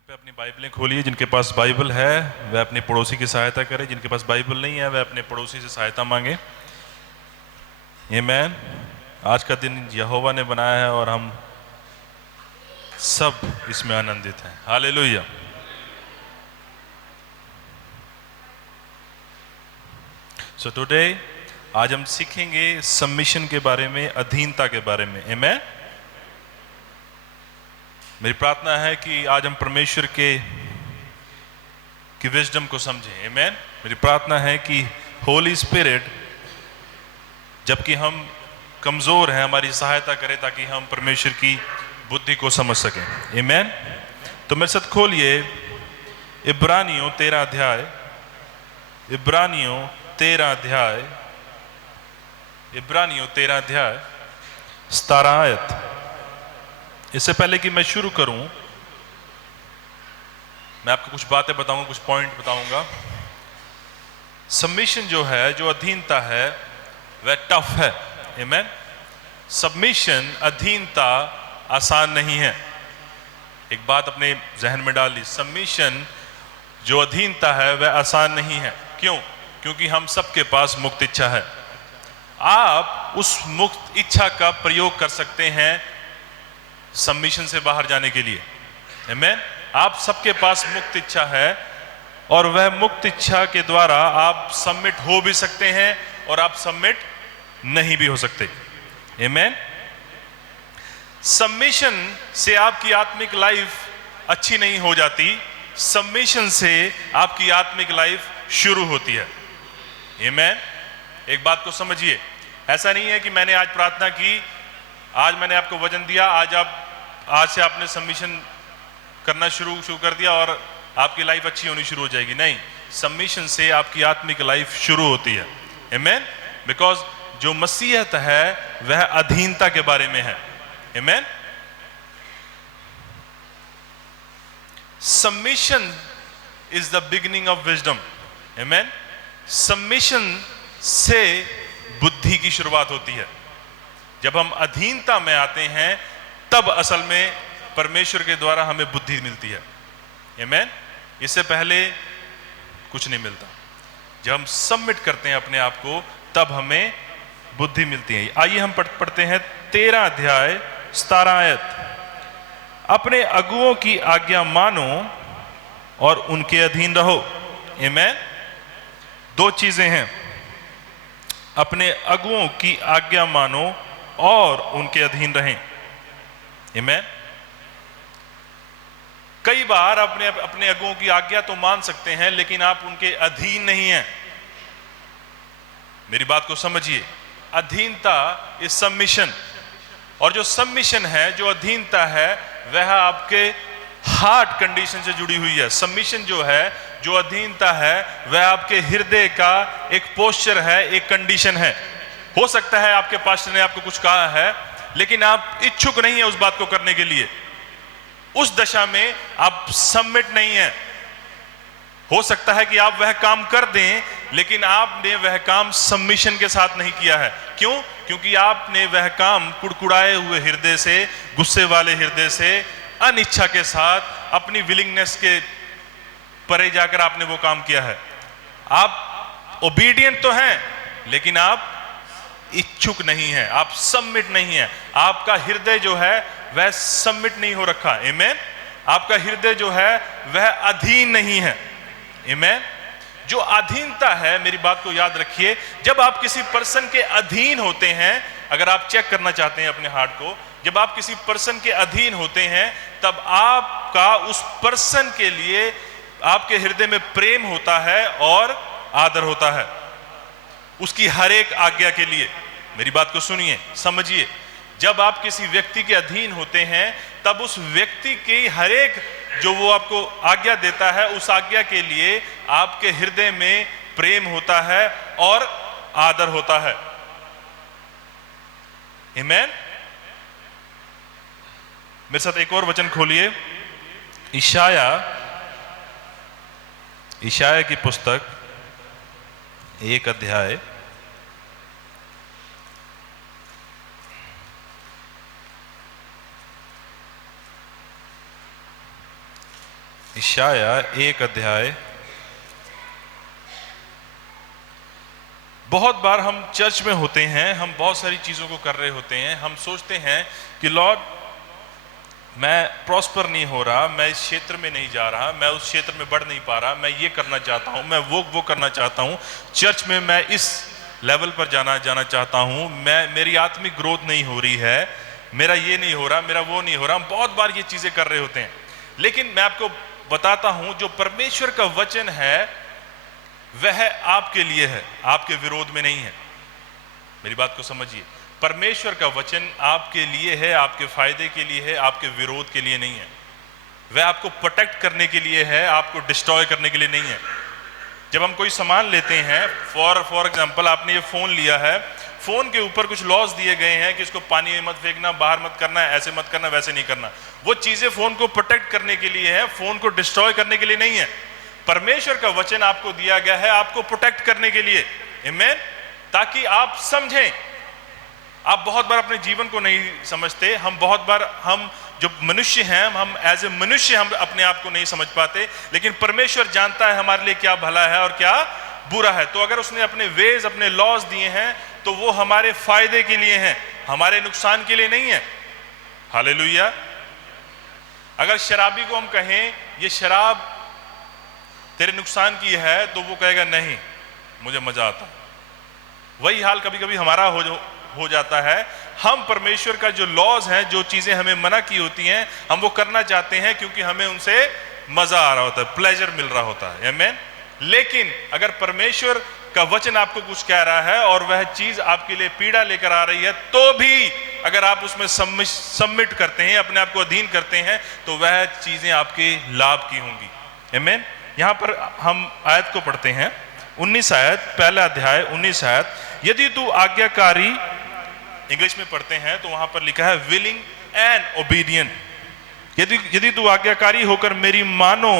कृपया अपनी बाइबलें खोलिए। जिनके पास बाइबल है वह अपने पड़ोसी की सहायता करे, जिनके पास बाइबल नहीं है वह अपने पड़ोसी से सहायता मांगे। आमीन। आज का दिन यहोवा ने बनाया है और हम सब इसमें आनंदित हैं। हालेलुया। सो टुडे आज हम सीखेंगे सबमिशन के बारे में, अधीनता के बारे में। आमीन। मेरी प्रार्थना है कि आज हम परमेश्वर की विजडम को समझें। आमीन। मेरी प्रार्थना है कि होली स्पिरिट, जबकि हम कमजोर हैं, हमारी सहायता करे ताकि हम परमेश्वर की बुद्धि को समझ सकें। आमीन। तो मेरे साथ खोलिए इब्रानियों 13 अध्याय, इब्रानियों 13 अध्याय, इब्रानियों 13 अध्याय 17 आयत। इससे पहले कि मैं शुरू करूं, मैं आपको कुछ बातें बताऊंगा, कुछ पॉइंट बताऊंगा। सबमिशन जो है, जो अधीनता है, वह टफ है। आमीन। सबमिशन, अधीनता आसान नहीं है। एक बात अपने जहन में डाल ली, सबमिशन जो अधीनता है वह आसान नहीं है। क्यों? क्योंकि हम सबके पास मुक्त इच्छा है। आप उस मुक्त इच्छा का प्रयोग कर सकते हैं सबमिशन से बाहर जाने के लिए। आमीन। आप सबके पास मुक्त इच्छा है और वह मुक्त इच्छा के द्वारा आप सबमिट हो भी सकते हैं और आप सबमिट नहीं भी हो सकते। आमीन। सबमिशन से आपकी आत्मिक लाइफ अच्छी नहीं हो जाती, सबमिशन से आपकी आत्मिक लाइफ शुरू होती है। आमीन। एक बात को समझिए, ऐसा नहीं है कि मैंने आज प्रार्थना की, आज मैंने आपको वचन दिया, आज से आपने सबमिशन करना शुरू कर दिया और आपकी लाइफ अच्छी होनी शुरू हो जाएगी। नहीं, सबमिशन से आपकी आत्मिक लाइफ शुरू होती है। आमीन। बिकॉज जो मसीहत है वह अधीनता के बारे में है। आमीन। Submission is the beginning of wisdom. आमीन। सबमिशन से बुद्धि की शुरुआत होती है। जब हम अधीनता में आते हैं तब असल में परमेश्वर के द्वारा हमें बुद्धि मिलती है। आमीन। इससे पहले कुछ नहीं मिलता। जब हम सबमिट करते हैं अपने आप को तब हमें बुद्धि मिलती है। आइए हम पढ़ते हैं 13 अध्याय 17 आयत। अपने अगुओं की आज्ञा मानो और उनके अधीन रहो। आमीन। दो चीजें हैं, अपने अगुओं की आज्ञा मानो और उनके अधीन रहें। आमीन। कई बार अपने अगुओं की आज्ञा तो मान सकते हैं लेकिन आप उनके अधीन नहीं हैं। मेरी बात को समझिए, अधीनता इज सबमिशन, और जो सबमिशन है, जो अधीनता है, वह आपके हार्ट कंडीशन से जुड़ी हुई है। सबमिशन जो है, जो अधीनता है, वह आपके हृदय का एक पोस्चर है, एक कंडीशन है। हो सकता है आपके पास्टर ने आपको कुछ कहा है लेकिन आप इच्छुक नहीं है उस बात को करने के लिए, उस दशा में आप सबमिट नहीं है। हो सकता है कि आप वह काम कर दें लेकिन आपने वह काम सबमिशन के साथ नहीं किया है। क्यों? क्योंकि आपने वह काम कुड़कुड़ाए हुए हृदय से, गुस्से वाले हृदय से, अनिच्छा के साथ, अपनी विलिंगनेस के परे जाकर आपने वो काम किया है। आप ओबीडियंट तो हैं लेकिन आप इच्छुक नहीं है, आप सबमिट नहीं है। आपका हृदय जो है वह सबमिट नहीं हो रखा। आमीन। आपका हृदय जो है वह अधीन नहीं है। आमीन। जो अधीनता है, मेरी बात को याद रखिए, जब आप किसी पर्सन के अधीन होते हैं, अगर आप चेक करना चाहते हैं अपने हार्ट को, जब आप किसी पर्सन के अधीन होते हैं तब आपका उस पर्सन के लिए आपके हृदय में प्रेम होता है और आदर होता है उसकी हर एक आज्ञा के लिए। मेरी बात को सुनिए, समझिए। जब आप किसी व्यक्ति के अधीन होते हैं तब उस व्यक्ति की हर एक जो वो आपको आज्ञा देता है, उस आज्ञा के लिए आपके हृदय में प्रेम होता है और आदर होता है। आमीन। मेरे साथ एक और वचन खोलिए, इशाया की पुस्तक 1 अध्याय 1 इशाया 1 अध्याय। बहुत बार हम चर्च में होते हैं, हम बहुत सारी चीज़ों को कर रहे होते हैं, हम सोचते हैं कि लॉर्ड मैं प्रॉस्पर नहीं हो रहा, मैं इस क्षेत्र में नहीं जा रहा, मैं उस क्षेत्र में बढ़ नहीं पा रहा, मैं ये करना चाहता हूँ, मैं वो करना चाहता हूँ, चर्च में मैं इस लेवल पर जाना चाहता हूँ, मेरी आत्मिक ग्रोथ नहीं हो रही है, मेरा ये नहीं हो रहा, मेरा वो नहीं हो रहा। हम बहुत बार ये चीज़ें कर रहे होते हैं, लेकिन मैं आपको बताता हूँ जो परमेश्वर का वचन है वह आपके लिए है, आपके विरोध में नहीं है। मेरी बात को समझिए, परमेश्वर का वचन आपके लिए है, आपके फायदे के लिए है, आपके विरोध के लिए नहीं है। वह आपको प्रोटेक्ट करने के लिए है, आपको डिस्ट्रॉय करने के लिए नहीं है। जब हम कोई सामान लेते हैं, फॉर एग्जांपल आपने ये फोन लिया है, फोन के ऊपर कुछ लॉज दिए गए हैं कि इसको पानी में मत फेंकना, बाहर मत करना, ऐसे मत करना, वैसे नहीं करना। वो चीजें फोन को प्रोटेक्ट करने के लिए है, फोन को डिस्ट्रॉय करने के लिए नहीं है। परमेश्वर का वचन आपको दिया गया है आपको प्रोटेक्ट करने के लिए, आमीन, ताकि आप समझें। आप बहुत बार अपने जीवन को नहीं समझते, हम बहुत बार, हम जो मनुष्य हैं, हम एज ए मनुष्य हम अपने आप को नहीं समझ पाते, लेकिन परमेश्वर जानता है हमारे लिए क्या भला है और क्या बुरा है। तो अगर उसने अपने वेज, अपने लॉज दिए हैं तो वो हमारे फायदे के लिए हैं, हमारे नुकसान के लिए नहीं है। हालेलुया। अगर शराबी को हम कहें ये शराब तेरे नुकसान की है, तो वो कहेगा नहीं, मुझे मजा आता। वही हाल कभी कभी हमारा हो जाता है। हम परमेश्वर का जो लॉज हैं, जो चीजें हमें मना की होती हैं, हम वो करना चाहते हैं क्योंकि हमें उनसे मजा आ रहा होता है, प्लेजर मिल रहा होता है, आमीन। लेकिन अगर परमेश्वर का वचन आपको कुछ कह रहा है और वह चीज आपके लिए पीड़ा लेकर आ रही है, तो भी अगर आप उसमें सबमिट करते हैं, अपने आप को अधीन करते हैं, तो वह चीजें आपके लाभ की होंगी, आमीन। यहां पर हम आयत को पढ़ते हैं, 19 आयत, पहला अध्याय 19 आयत। यदि तू आज्ञाकारी, इंग्लिश में पढ़ते हैं तो वहां पर लिखा है विलिंग एंड ओबीडियंट। यदि तू आज्ञाकारी होकर मेरी मानो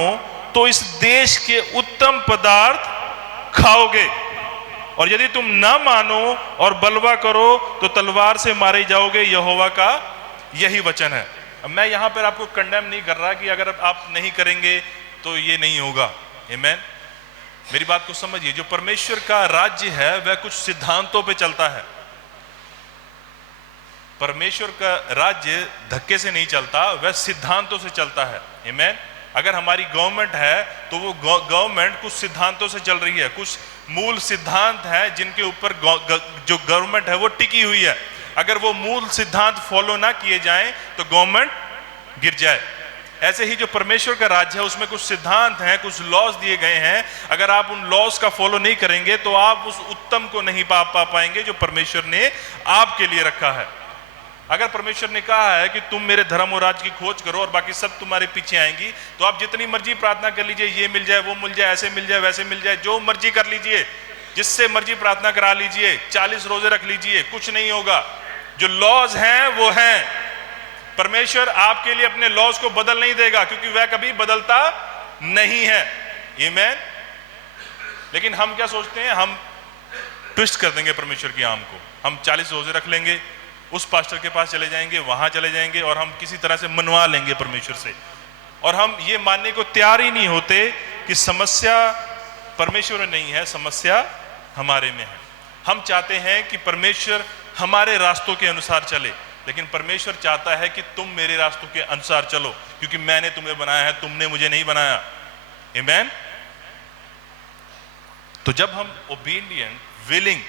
तो इस देश के उत्तम पदार्थ खाओगे, और यदि तुम ना मानो और बलवा करो तो तलवार से मारे जाओगे, यहोवा का यही वचन है। अब मैं यहां पर आपको कंडेम नहीं कर रहा कि अगर आप नहीं करेंगे तो ये नहीं होगा, आमीन। मेरी बात को समझिए, जो परमेश्वर का राज्य है वह कुछ सिद्धांतों पे चलता है। परमेश्वर का राज्य धक्के से नहीं चलता, वह सिद्धांतों से चलता है, आमीन। अगर हमारी गवर्नमेंट है तो वो गवर्नमेंट कुछ सिद्धांतों से चल रही है, कुछ मूल सिद्धांत है जिनके ऊपर जो गवर्नमेंट है वो टिकी हुई है। अगर वो मूल सिद्धांत फॉलो ना किए जाएं तो गवर्नमेंट गिर जाए। ऐसे ही जो परमेश्वर का राज्य है उसमें कुछ सिद्धांत हैं, कुछ लॉज दिए गए हैं। अगर आप उन लॉज का फॉलो नहीं करेंगे तो आप उस उत्तम को नहीं पा पाएंगे जो परमेश्वर ने आपके लिए रखा है। अगर परमेश्वर ने कहा है कि तुम मेरे धर्म और राज्य की खोज करो और बाकी सब तुम्हारे पीछे आएंगी, तो आप जितनी मर्जी प्रार्थना कर लीजिए, ये मिल जाए, वो मिल जाए, ऐसे मिल जाए, वैसे मिल जाए, जो मर्जी कर लीजिए, जिससे मर्जी प्रार्थना करा लीजिए, 40 रोजे रख लीजिए, कुछ नहीं होगा। जो लॉज हैं वो हैं। परमेश्वर आपके लिए अपने लॉज को बदल नहीं देगा क्योंकि वह कभी बदलता नहीं है, आमीन। लेकिन हम क्या सोचते हैं, हम ट्विस्ट कर देंगे परमेश्वर की आम को। हम 40 रोजे रख लेंगे, उस पास्टर के पास चले जाएंगे, वहां चले जाएंगे और हम किसी तरह से मनवा लेंगे परमेश्वर से। और हम ये मानने को तैयार ही नहीं होते कि समस्या परमेश्वर में नहीं है, समस्या हमारे में है। हम चाहते हैं कि परमेश्वर हमारे रास्तों के अनुसार चले, लेकिन परमेश्वर चाहता है कि तुम मेरे रास्तों के अनुसार चलो क्योंकि मैंने तुम्हें बनाया है, तुमने मुझे नहीं बनाया, आमीन। तो जब हम ओबीडिएंट, विलिंग,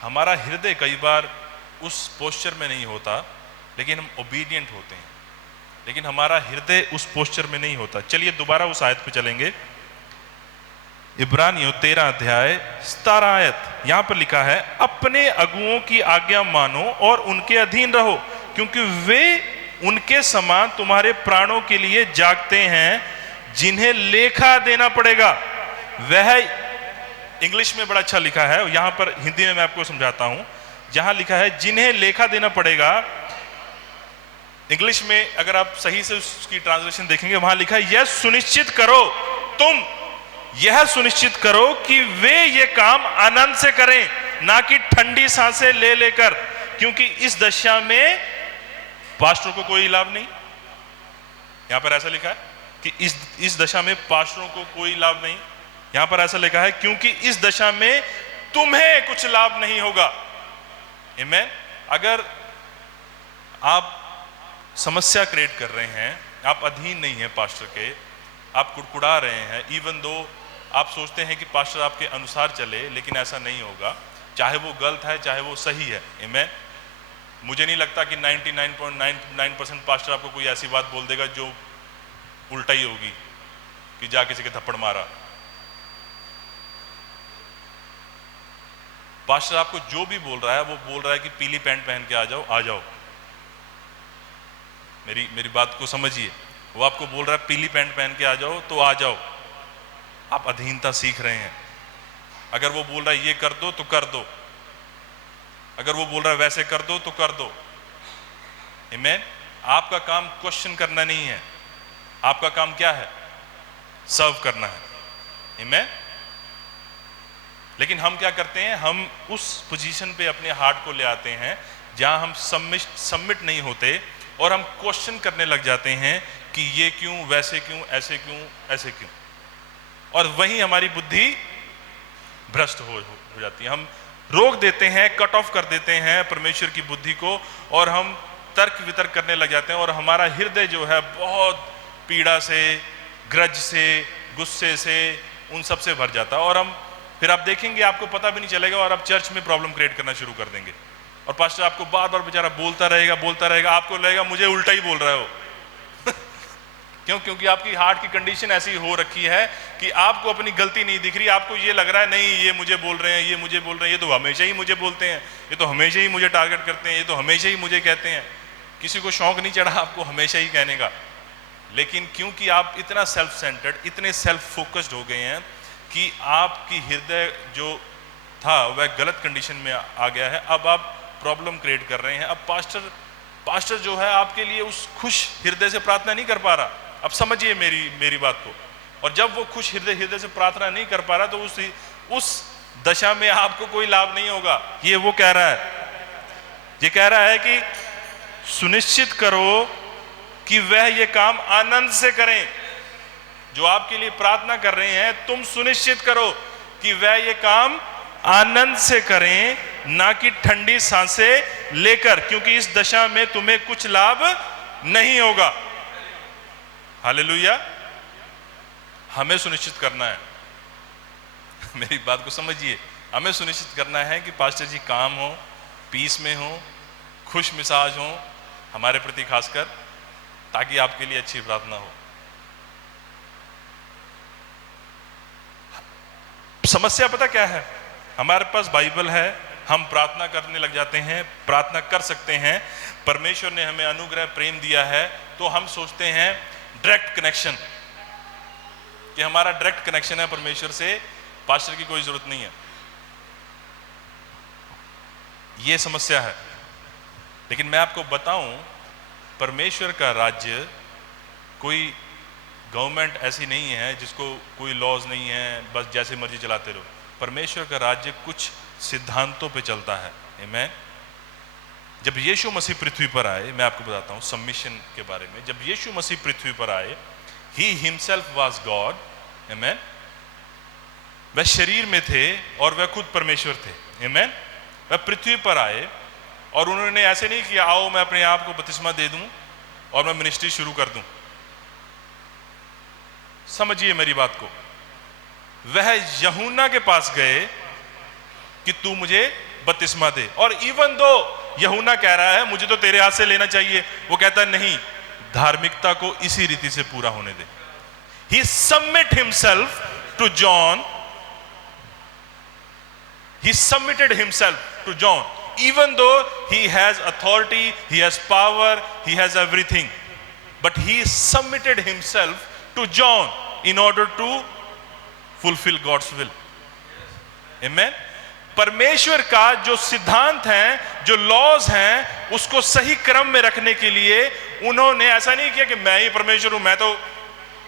हमारा हृदय कई बार उस पोस्चर में नहीं होता, लेकिन हम ओबीडिएंट होते हैं, लेकिन हमारा हृदय उस पोस्चर में नहीं होता। चलिए दोबारा उस आयत पे चलेंगे, इब्रानियों 13 अध्याय 17 आयत। यहां पर लिखा है अपने अगुओं की आज्ञा मानो और उनके अधीन रहो, क्योंकि वे उनके समान तुम्हारे प्राणों के लिए जागते हैं जिन्हें लेखा देना पड़ेगा। वह, इंग्लिश में बड़ा अच्छा लिखा है, यहां पर हिंदी में मैं आपको समझाता हूं। जहां लिखा है जिन्हें लेखा देना पड़ेगा, इंग्लिश में अगर आप सही से उसकी ट्रांसलेशन देखेंगे, वहां लिखा है यह सुनिश्चित करो, तुम यह सुनिश्चित करो कि वे ये काम आनंद से करें, ना कि ठंडी सांसें ले लेकर, क्योंकि इस दशा में पास्टर को कोई लाभ नहीं। यहां पर ऐसा लिखा है कि इस दशा में पास्टरों को कोई लाभ नहीं। यहां पर ऐसा लिखा है क्योंकि इस दशा में तुम्हें कुछ लाभ नहीं होगा। आमीन। अगर आप समस्या क्रिएट कर रहे हैं, आप अधीन नहीं है पास्टर के, आप कुड़कुड़ा रहे हैं, इवन दो आप सोचते हैं कि पास्टर आपके अनुसार चले, लेकिन ऐसा नहीं होगा। चाहे वो गलत है चाहे वो सही है। आमीन। मुझे नहीं लगता कि 99.99% पास्टर आपको कोई ऐसी बात बोल देगा जो उल्टा ही होगी कि जा किसी के थप्पड़ मारा। पास्टर आपको जो भी बोल रहा है वो बोल रहा है कि पीली पैंट पहन के आ जाओ, आ जाओ। मेरी बात को समझिए। वो आपको बोल रहा है पीली पैंट पहन के आ जाओ तो आ जाओ। आप अधीनता सीख रहे हैं। अगर वो बोल रहा है ये कर दो तो कर दो, अगर वो बोल रहा है वैसे कर दो तो कर दो। आमीन। आपका काम क्वेश्चन करना नहीं है, आपका काम क्या है? सर्व करना है। आमीन। लेकिन हम क्या करते हैं, हम उस पोजीशन पे अपने हार्ट को ले आते हैं जहां हम सबमिट नहीं होते और हम क्वेश्चन करने लग जाते हैं कि ये क्यों, वैसे क्यों, ऐसे क्यों, ऐसे क्यों, और वहीं हमारी बुद्धि भ्रष्ट हो जाती है। हम रोक देते हैं, कट ऑफ कर देते हैं परमेश्वर की बुद्धि को, और हम तर्क वितर्क करने लग जाते हैं, और हमारा हृदय जो है बहुत पीड़ा से, ग्रज से, गुस्से से, उन सब से भर जाता है। और हम फिर आप देखेंगे आपको पता भी नहीं चलेगा और आप चर्च में प्रॉब्लम क्रिएट करना शुरू कर देंगे, और पास्टर आपको बार बार बेचारा बोलता रहेगा, आपको लगेगा मुझे उल्टा ही बोल रहे हो। क्यों? क्योंकि आपकी हार्ट की कंडीशन ऐसी हो रखी है कि आपको अपनी गलती नहीं दिख रही, आपको ये लग रहा है नहीं ये मुझे बोल रहे हैं, ये मुझे बोल रहे हैं, ये तो हमेशा ही मुझे बोलते हैं, ये तो हमेशा ही मुझे टारगेट करते हैं, ये तो हमेशा ही मुझे कहते हैं। किसी को शौक नहीं चढ़ा आपको हमेशा ही कहने का, लेकिन क्योंकि आप इतना सेल्फ सेंटर्ड, इतने सेल्फ फोकस्ड हो गए हैं कि आपकी हृदय जो था वह गलत कंडीशन में आ गया है। अब आप प्रॉब्लम क्रिएट कर रहे हैं। अब पास्टर जो है आपके लिए उस खुश हृदय से प्रार्थना नहीं कर पा रहा। अब समझिए मेरी बात को। और जब वो खुश हृदय से प्रार्थना नहीं कर पा रहा तो उस दशा में आपको कोई लाभ नहीं होगा। ये वो कह रहा है, ये कह रहा है कि सुनिश्चित करो कि वह ये काम आनंद से करें। जो आपके लिए प्रार्थना कर रहे हैं, तुम सुनिश्चित करो कि वह ये काम आनंद से करें, ना कि ठंडी सांसें लेकर, क्योंकि इस दशा में तुम्हें कुछ लाभ नहीं होगा। हालेलुया। हमें सुनिश्चित करना है। मेरी बात को समझिए। हमें सुनिश्चित करना है कि पास्टर जी काम हो, पीस में हो, खुश मिजाज हो हमारे प्रति खासकर, ताकि आपके लिए अच्छी प्रार्थना हो। समस्या पता क्या है? हमारे पास बाइबल है, हम प्रार्थना करने लग जाते हैं, प्रार्थना कर सकते हैं, परमेश्वर ने हमें अनुग्रह प्रेम दिया है, तो हम सोचते हैं डायरेक्ट कनेक्शन, कि हमारा डायरेक्ट कनेक्शन है परमेश्वर से, पास्टर की कोई जरूरत नहीं है। यह समस्या है। लेकिन मैं आपको बताऊं, परमेश्वर का राज्य कोई गवर्नमेंट ऐसी नहीं है जिसको कोई लॉज नहीं है, बस जैसे मर्जी चलाते रहो। परमेश्वर का राज्य कुछ सिद्धांतों पे चलता है। आमीन। जब यीशु मसीह पृथ्वी पर आए, मैं आपको बताता हूं सबमिशन के बारे में। जब यीशु मसीह पृथ्वी पर आए, ही हिमसेल्फ वाज गॉड। आमीन। वह शरीर में थे और वह खुद परमेश्वर थे। आमीन। वह पृथ्वी पर आए और उन्होंने ऐसे नहीं किया आओ मैं अपने आप को बपतिस्मा दे दूं और मैं मिनिस्ट्री शुरू कर दूं। समझिए मेरी बात को। वह यूहन्ना के पास गए कि तू मुझे बपतिस्मा दे, और इवन दो यूहन्ना कह रहा है मुझे तो तेरे हाथ से लेना चाहिए, वो कहता है नहीं, धार्मिकता को इसी रीति से पूरा होने दे। He submit himself to John. He submitted himself to John, even though he has authority, he has power, he has everything, but he submitted himself to John in order to fulfill God's will. Amen. परमेश्वर का जो सिद्धांत हैं, जो laws हैं, उसको सही क्रम में रखने के लिए उन्होंने ऐसा नहीं किया कि मैं ही परमेश्वर हूं, मैं तो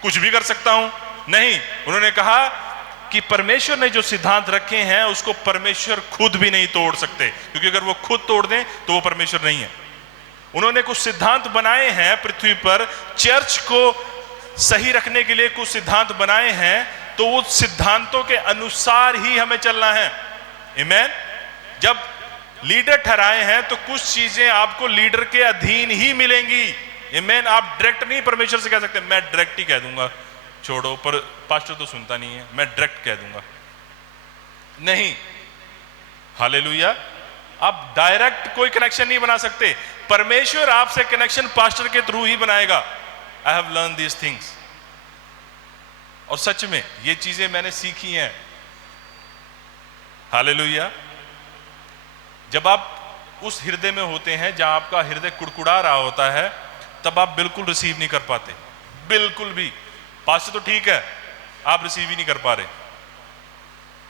कुछ भी कर सकता हूं। नहीं, उन्होंने कहा कि परमेश्वर ने जो सिद्धांत रखे हैं उसको परमेश्वर खुद भी नहीं तोड़ सकते, क्योंकि अगर वो खुद तोड़ दें तो वो परमेश्वर नहीं है। उन्होंने कुछ सिद्धांत बनाए हैं पृथ्वी पर चर्च को सही रखने के लिए कुछ सिद्धांत बनाए हैं, तो वो सिद्धांतों के अनुसार ही हमें चलना है। आमीन। जब लीडर ठहराए हैं तो कुछ चीजें आपको लीडर के अधीन ही मिलेंगी। आमीन। आप डायरेक्ट नहीं परमेश्वर से कह सकते मैं डायरेक्ट ही कह दूंगा, छोड़ो, पर पास्टर तो सुनता नहीं है, मैं डायरेक्ट कह दूंगा। नहीं, हालेलुया। आप डायरेक्ट कोई कनेक्शन नहीं बना सकते। परमेश्वर आपसे कनेक्शन पास्टर के थ्रू ही बनाएगा। I have learn these things. और सच में ये चीजें मैंने सीखी हैं। हालेलुया। जब आप उस हृदय में होते हैं जहां आपका हृदय कुड़कुड़ा रहा होता है, तब आप बिल्कुल रिसीव नहीं कर पाते, बिल्कुल भी। पास्टर तो ठीक है, आप रिसीव ही नहीं कर पा रहे।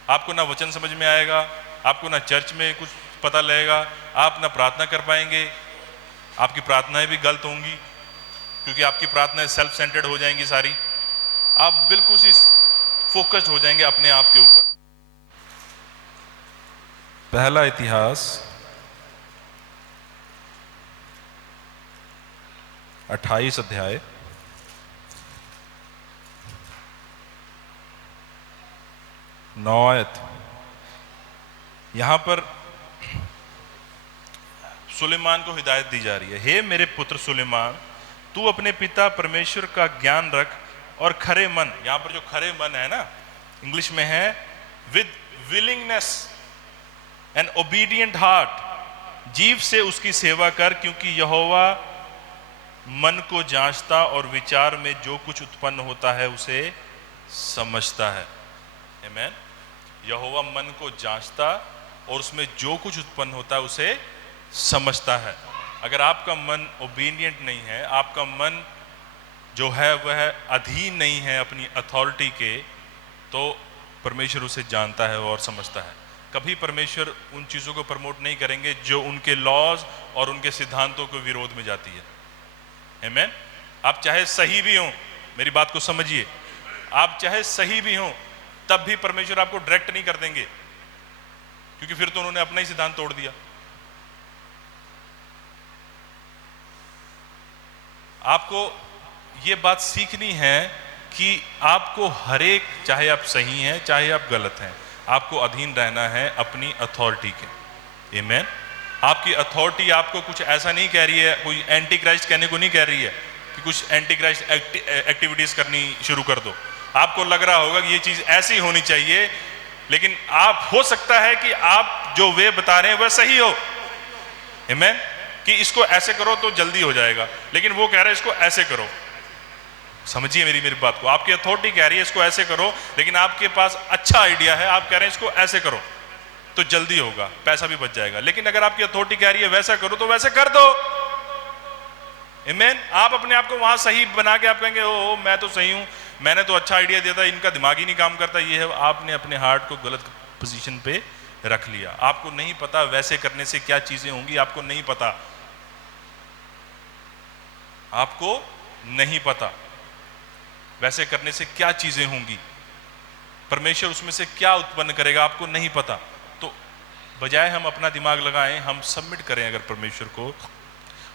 आपको ना वचन समझ में आएगा, आपको ना चर्च में कुछ पता लगेगा, आप ना प्रार्थना कर पाएंगे, आपकी प्रार्थनाएं भी गलत होंगी, क्योंकि आपकी प्रार्थनाएं सेल्फ सेंटर्ड हो जाएंगी सारी। आप बिल्कुल सी फोकस्ड हो जाएंगे अपने आप के ऊपर। पहला इतिहास 28 अध्याय 9 आयत। यहां पर सुलेमान को हिदायत दी जा रही है, हे मेरे पुत्र सुलेमान, तू अपने पिता परमेश्वर का ज्ञान रख और खरे मन, यहां पर जो खरे मन है ना, इंग्लिश में है with willingness and obedient heart, जीव से उसकी सेवा कर, क्योंकि यहोवा मन को जांचता और विचार में जो कुछ उत्पन्न होता है उसे समझता है। आमीन। यहोवा मन को जांचता और उसमें जो कुछ उत्पन्न होता है उसे समझता है। अगर आपका मन ओबीडिएंट नहीं है, आपका मन जो है वह अधीन नहीं है अपनी अथॉरिटी के, तो परमेश्वर उसे जानता है और समझता है। कभी परमेश्वर उन चीज़ों को प्रमोट नहीं करेंगे जो उनके लॉज और उनके सिद्धांतों के विरोध में जाती है। आमीन। आप चाहे सही भी हो, मेरी बात को समझिए, आप चाहे सही भी हो, तब भी परमेश्वर आपको डायरेक्ट नहीं कर देंगे, क्योंकि फिर तो उन्होंने अपना ही सिद्धांत तोड़ दिया। आपको ये बात सीखनी है कि आपको हर एक, चाहे आप सही हैं चाहे आप गलत हैं, आपको अधीन रहना है अपनी अथॉरिटी के। आमीन। आपकी अथॉरिटी आपको कुछ ऐसा नहीं कह रही है, कोई एंटी क्राइस्ट कहने को नहीं कह रही है कि कुछ एंटी क्राइस्ट एक्टिविटीज करनी शुरू कर दो। आपको लग रहा होगा कि ये चीज ऐसी होनी चाहिए, लेकिन आप, हो सकता है कि आप जो वे बता रहे हैं वह सही हो। आमीन। कि इसको ऐसे करो तो जल्दी हो जाएगा, लेकिन वो कह रहे हैं इसको ऐसे करो। समझिए मेरी बात को। आपकी अथॉरिटी कह रही है इसको ऐसे करो, लेकिन आपके पास अच्छा आइडिया है, आप कह रहे हैं इसको ऐसे करो तो जल्दी होगा, पैसा भी बच जाएगा। लेकिन अगर आपकी अथॉरिटी कह रही है वैसा करो तो वैसे कर दो। आमीन। आप अपने आप को वहां सही बना के आप कहेंगे ओ मैं तो सही हूं, मैंने तो अच्छा आइडिया दिया था, इनका दिमाग ही नहीं काम करता। ये है, आपने अपने हार्ट को गलत पोजीशन पे रख लिया। आपको नहीं पता वैसे करने से क्या चीजें होंगी, आपको नहीं पता, आपको नहीं पता वैसे करने से क्या चीजें होंगी, परमेश्वर उसमें से क्या उत्पन्न करेगा, आपको नहीं पता। तो बजाय हम अपना दिमाग लगाएं, हम सबमिट करें अगर परमेश्वर को,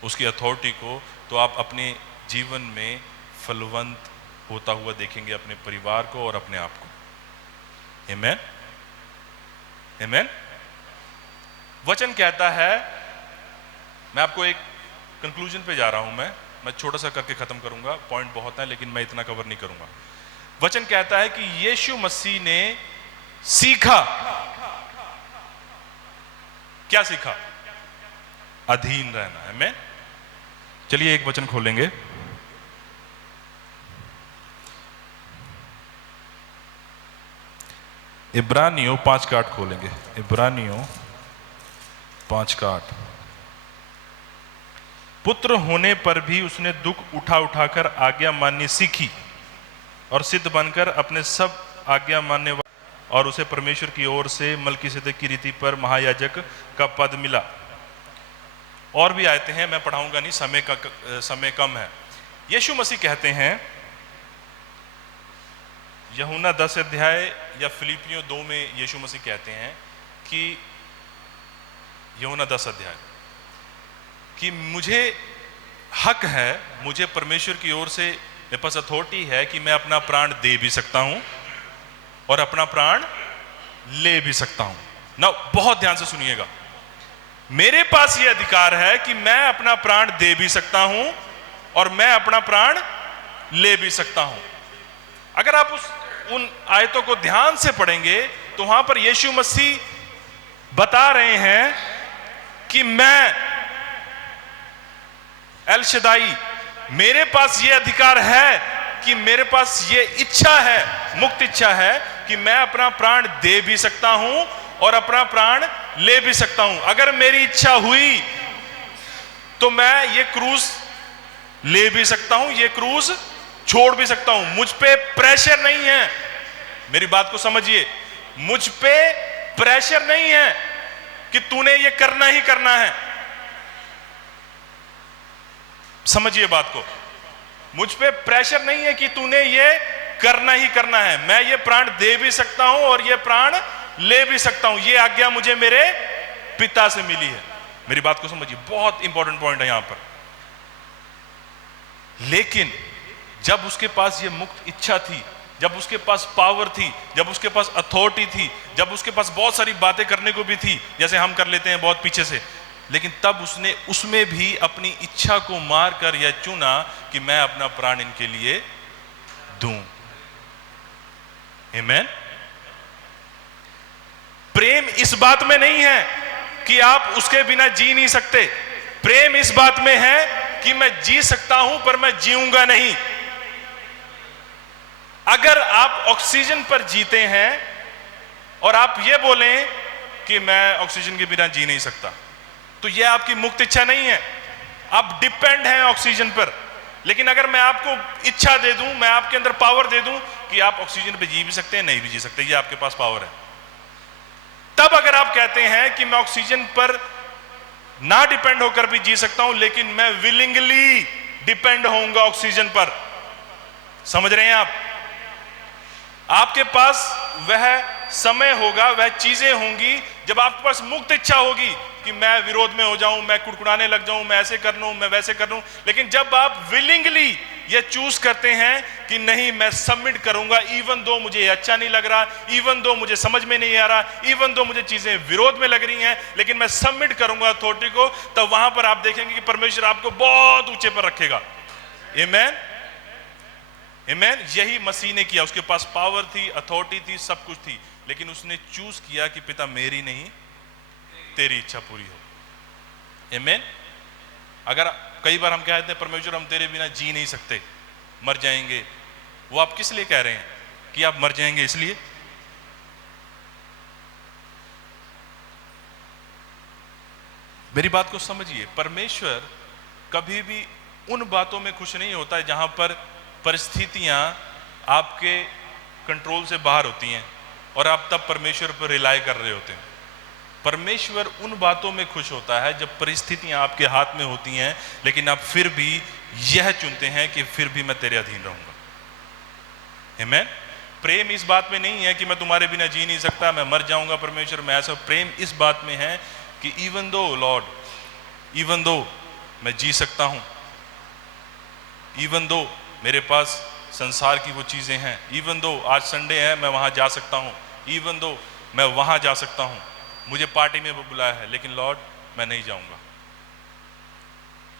उसकी अथॉरिटी को, तो आप अपने जीवन में फलवंत होता हुआ देखेंगे, अपने परिवार को और अपने आप को। आमीन। आमीन। वचन कहता है, मैं आपको एक कंक्लूजन पे जा रहा हूं, मैं छोटा सा करके खत्म करूंगा, पॉइंट बहुत है लेकिन मैं इतना कवर नहीं करूंगा। वचन कहता है कि यीशु मसीह ने सीखा, क्या सीखा? अधीन रहना है। मैं चलिए एक वचन खोलेंगे, इब्रानियों 5:8 खोलेंगे। इब्रानियों 5:8। पुत्र होने पर भी उसने दुख उठा उठाकर आज्ञा माननी सीखी और सिद्ध बनकर अपने सब आज्ञा मानने वाले, और उसे परमेश्वर की ओर से मलकीसेदेक की रीति पर महायाजक का पद मिला। और भी आयते हैं, मैं पढ़ाऊंगा नहीं, समय कम है। यीशु मसीह कहते हैं, यूहन्ना 10 अध्याय या फिलिपियों 2 में यीशु मसीह कहते हैं कि यूहन्ना 10 अध्याय कि मुझे हक है, मुझे परमेश्वर की ओर से मेरे पास अथॉरिटी है कि मैं अपना प्राण दे भी सकता हूं और अपना प्राण ले भी सकता हूं ना। बहुत ध्यान से सुनिएगा, मेरे पास यह अधिकार है कि मैं अपना प्राण दे भी सकता हूं और मैं अपना प्राण ले भी सकता हूं। अगर आप उन आयतों को ध्यान से पढ़ेंगे तो वहां पर यीशु मसीह बता रहे हैं कि मैं एल शदाई, मेरे पास यह अधिकार है कि मेरे पास यह इच्छा है, मुक्त इच्छा है कि मैं अपना प्राण दे भी सकता हूं और अपना प्राण ले भी सकता हूं। अगर मेरी इच्छा हुई तो मैं ये क्रूज ले भी सकता हूं, ये क्रूज छोड़ भी सकता हूं। मुझ पे प्रेशर नहीं है, मेरी बात को समझिए, मुझ पे प्रेशर नहीं है कि तूने ये करना ही करना है। समझिए बात को, मुझ पे प्रेशर नहीं है कि तूने ये करना ही करना है। मैं ये प्राण दे भी सकता हूं और ये प्राण ले भी सकता हूं। ये आज्ञा मुझे मेरे पिता से मिली है। मेरी बात को समझिए, बहुत इंपॉर्टेंट पॉइंट है यहां पर। लेकिन जब उसके पास ये मुक्त इच्छा थी, जब उसके पास पावर थी, जब उसके पास अथॉरिटी थी, जब उसके पास बहुत सारी बातें करने को भी थी जैसे हम कर लेते हैं बहुत पीछे से, लेकिन तब उसने उसमें भी अपनी इच्छा को मार कर यह चुना कि मैं अपना प्राण इनके लिए दूं। आमीन। प्रेम इस बात में नहीं है कि आप उसके बिना जी नहीं सकते। प्रेम इस बात में है कि मैं जी सकता हूं पर मैं जीऊंगा नहीं। अगर आप ऑक्सीजन पर जीते हैं और आप ये बोलें कि मैं ऑक्सीजन के बिना जी नहीं सकता, तो यह आपकी मुक्त इच्छा नहीं है, आप डिपेंड हैं ऑक्सीजन पर। लेकिन अगर मैं आपको इच्छा दे दूं, मैं आपके अंदर पावर दे दूं कि आप ऑक्सीजन पे जी भी सकते हैं, नहीं भी जी सकते, ये आपके पास पावर है, तब अगर आप कहते हैं कि मैं ऑक्सीजन पर ना डिपेंड होकर भी जी सकता हूं लेकिन मैं विलिंगली डिपेंड होऊंगा ऑक्सीजन पर। समझ रहे हैं आप? आपके पास वह समय होगा, वह चीजें होंगी जब आपके पास मुक्त इच्छा होगी कि मैं विरोध में हो जाऊं, मैं कुड़कुड़ाने लग जाऊं, मैं ऐसे कर लूं, मैं वैसे कर लूं। लेकिन जब आप विलिंगली ये चूज करते हैं कि नहीं, मैं सबमिट करूंगा, इवन दो मुझे अच्छा नहीं लग रहा, इवन दो मुझे समझ में नहीं आ रहा, इवन दो मुझे चीजें विरोध में लग रही हैं, लेकिन मैं सबमिट करूंगा अथॉरिटी को, तब वहां पर आप देखेंगे कि परमेश्वर आपको बहुत ऊंचे पर रखेगा। आमीन, आमीन। यही मसीह ने किया। उसके पास पावर थी, अथॉरिटी थी, सब कुछ थी, लेकिन उसने चूज किया कि पिता मेरी नहीं तेरी इच्छा पूरी हो। आमीन। अगर कई बार हम कहते हैं परमेश्वर हम तेरे बिना जी नहीं सकते, मर जाएंगे, वो आप किस लिए कह रहे हैं कि आप मर जाएंगे? इसलिए मेरी बात को समझिए, परमेश्वर कभी भी उन बातों में खुश नहीं होता है जहां पर परिस्थितियां आपके कंट्रोल से बाहर होती हैं और आप तब परमेश्वर पर रिलाय कर रहे होते हैं। परमेश्वर उन बातों में खुश होता है जब परिस्थितियां आपके हाथ में होती हैं लेकिन आप फिर भी यह चुनते हैं कि फिर भी मैं तेरे अधीन रहूंगा। आमीन। प्रेम इस बात में नहीं है कि मैं तुम्हारे बिना जी नहीं सकता, मैं मर जाऊंगा परमेश्वर, मैं ऐसा। प्रेम इस बात में है कि even though Lord, even though मैं जी सकता हूं, इवन दो मेरे पास संसार की वो चीजें हैं, इवन दो आज संडे है मैं वहां जा सकता हूं, इवन दो मैं वहां जा सकता हूं, मुझे पार्टी में वो बुलाया है लेकिन लॉर्ड मैं नहीं जाऊंगा।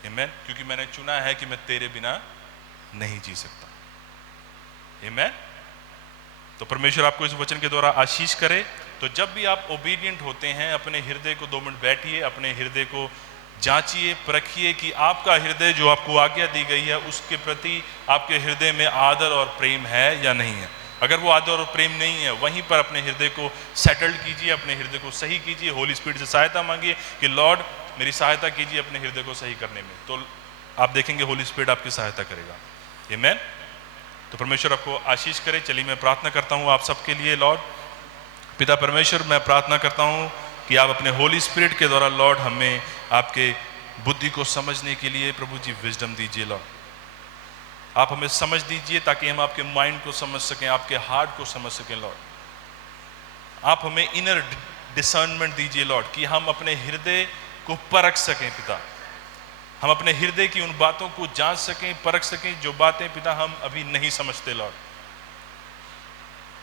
आमीन। क्योंकि मैंने चुना है कि मैं तेरे बिना नहीं जी सकता। आमीन। तो परमेश्वर आपको इस वचन के द्वारा आशीष करे। तो जब भी आप ओबीडिएंट होते हैं, अपने हृदय को 2 मिनट बैठिए, अपने हृदय को जांचिए, परखिए कि आपका हृदय जो आपको आज्ञा दी गई है उसके प्रति आपके हृदय में आदर और प्रेम है या नहीं है। अगर वो आदर और प्रेम नहीं है, वहीं पर अपने हृदय को सेटल्ड कीजिए, अपने हृदय को सही कीजिए, होली स्पिरिट से सहायता मांगिए कि लॉर्ड मेरी सहायता कीजिए अपने हृदय को सही करने में। तो आप देखेंगे होली स्पिरिट आपकी सहायता करेगा। आमीन। तो परमेश्वर आपको आशीष करे। चलिए मैं प्रार्थना करता हूँ आप सबके लिए। लॉर्ड पिता परमेश्वर, मैं प्रार्थना करता हूँ कि आप अपने होली स्पिरिट के द्वारा लॉर्ड हमें आपके बुद्धि को समझने के लिए प्रभु जी विजडम दीजिए। लॉर्ड आप हमें समझ दीजिए ताकि हम आपके माइंड को समझ सकें, आपके हार्ट को समझ सकें। लॉर्ड आप हमें इनर डिसर्नमेंट दीजिए लॉर्ड कि हम अपने हृदय को परख सकें पिता। हम अपने हृदय की उन बातों को जांच सकें, परख सकें, जो बातें पिता हम अभी नहीं समझते लॉर्ड।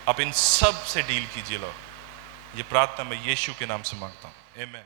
आप इन सब से डील कीजिए लॉर्ड। ये प्रार्थना मैं यीशु के नाम से मांगता हूं, आमीन।